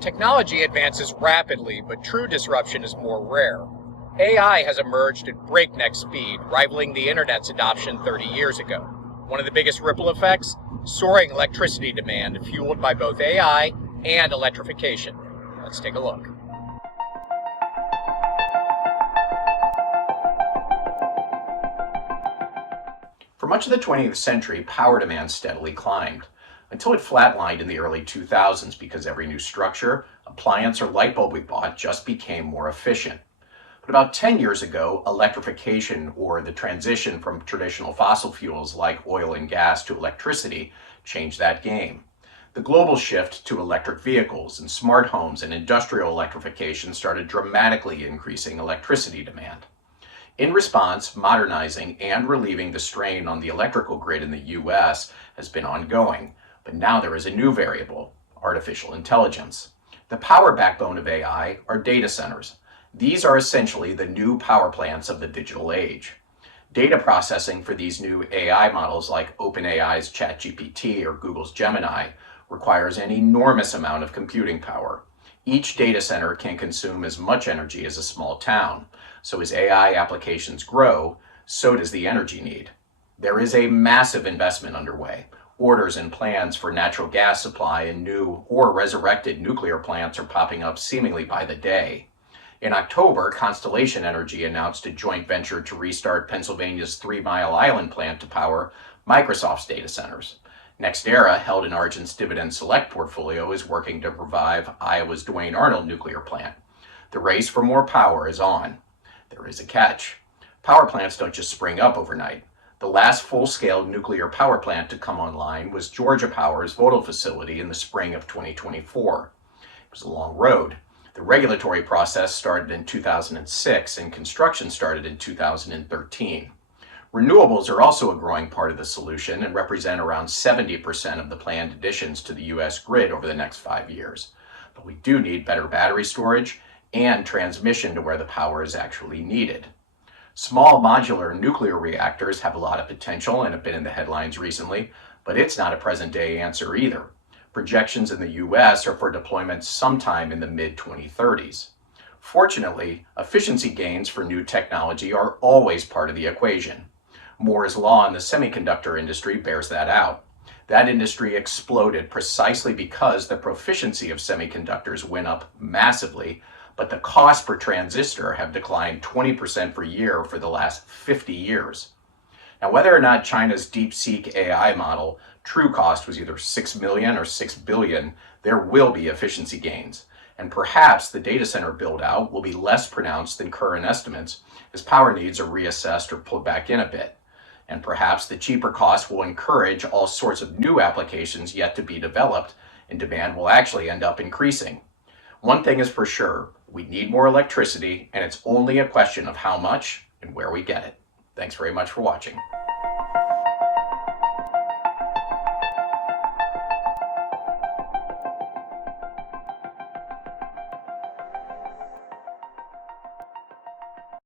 Technology advances rapidly, but true disruption is more rare. AI has emerged at breakneck speed, rivaling the internet's adoption 30 years ago. One of the biggest ripple effects? Soaring electricity demand, fueled by both AI and electrification. Let's take a look. For much of the 20th century, power demand steadily climbed, until it flatlined in the early 2000s because every new structure, appliance, or light bulb we bought just became more efficient. But about 10 years ago, electrification, or the transition from traditional fossil fuels like oil and gas to electricity, changed that game. The global shift to electric vehicles and smart homes and industrial electrification started dramatically increasing electricity demand. In response, modernizing and relieving the strain on the electrical grid in the US has been ongoing, but now there is a new variable: artificial intelligence. The power backbone of AI are data centers. These are essentially the new power plants of the digital age. Data processing for these new AI models like OpenAI's ChatGPT or Google's Gemini requires an enormous amount of computing power. Each data center can consume as much energy as a small town. So as AI applications grow, so does the energy need. There is a massive investment underway. Orders and plans for natural gas supply and new or resurrected nuclear plants are popping up seemingly by the day. In October, Constellation Energy announced a joint venture to restart Pennsylvania's 3 Mile Island plant to power Microsoft's data centers. NextEra, held in Argent's Dividend Select portfolio, is working to revive Iowa's Duane Arnold nuclear plant. The race for more power is on. There is a catch. Power plants don't just spring up overnight. The last full-scale nuclear power plant to come online was Georgia Power's Vogtle facility in the spring of 2024. It was a long road. The regulatory process started in 2006 and construction started in 2013. Renewables are also a growing part of the solution and represent around 70% of the planned additions to the US grid over the next 5 years. But we do need better battery storage and transmission to where the power is actually needed. Small modular nuclear reactors have a lot of potential and have been in the headlines recently, but it's not a present-day answer either. Projections in the US are for deployment sometime in the mid-2030s. Fortunately, efficiency gains for new technology are always part of the equation. Moore's law in the semiconductor industry bears that out. That industry exploded precisely because the proficiency of semiconductors went up massively, but the cost per transistor have declined 20% per year for the last 50 years. Now, whether or not China's DeepSeek AI model true cost was either 6 million or 6 billion, there will be efficiency gains. And perhaps the data center build-out will be less pronounced than current estimates as power needs are reassessed or pulled back in a bit. And perhaps the cheaper cost will encourage all sorts of new applications yet to be developed, and demand will actually end up increasing. One thing is for sure, we need more electricity, and it's only a question of how much and where we get it. Thanks very much for watching.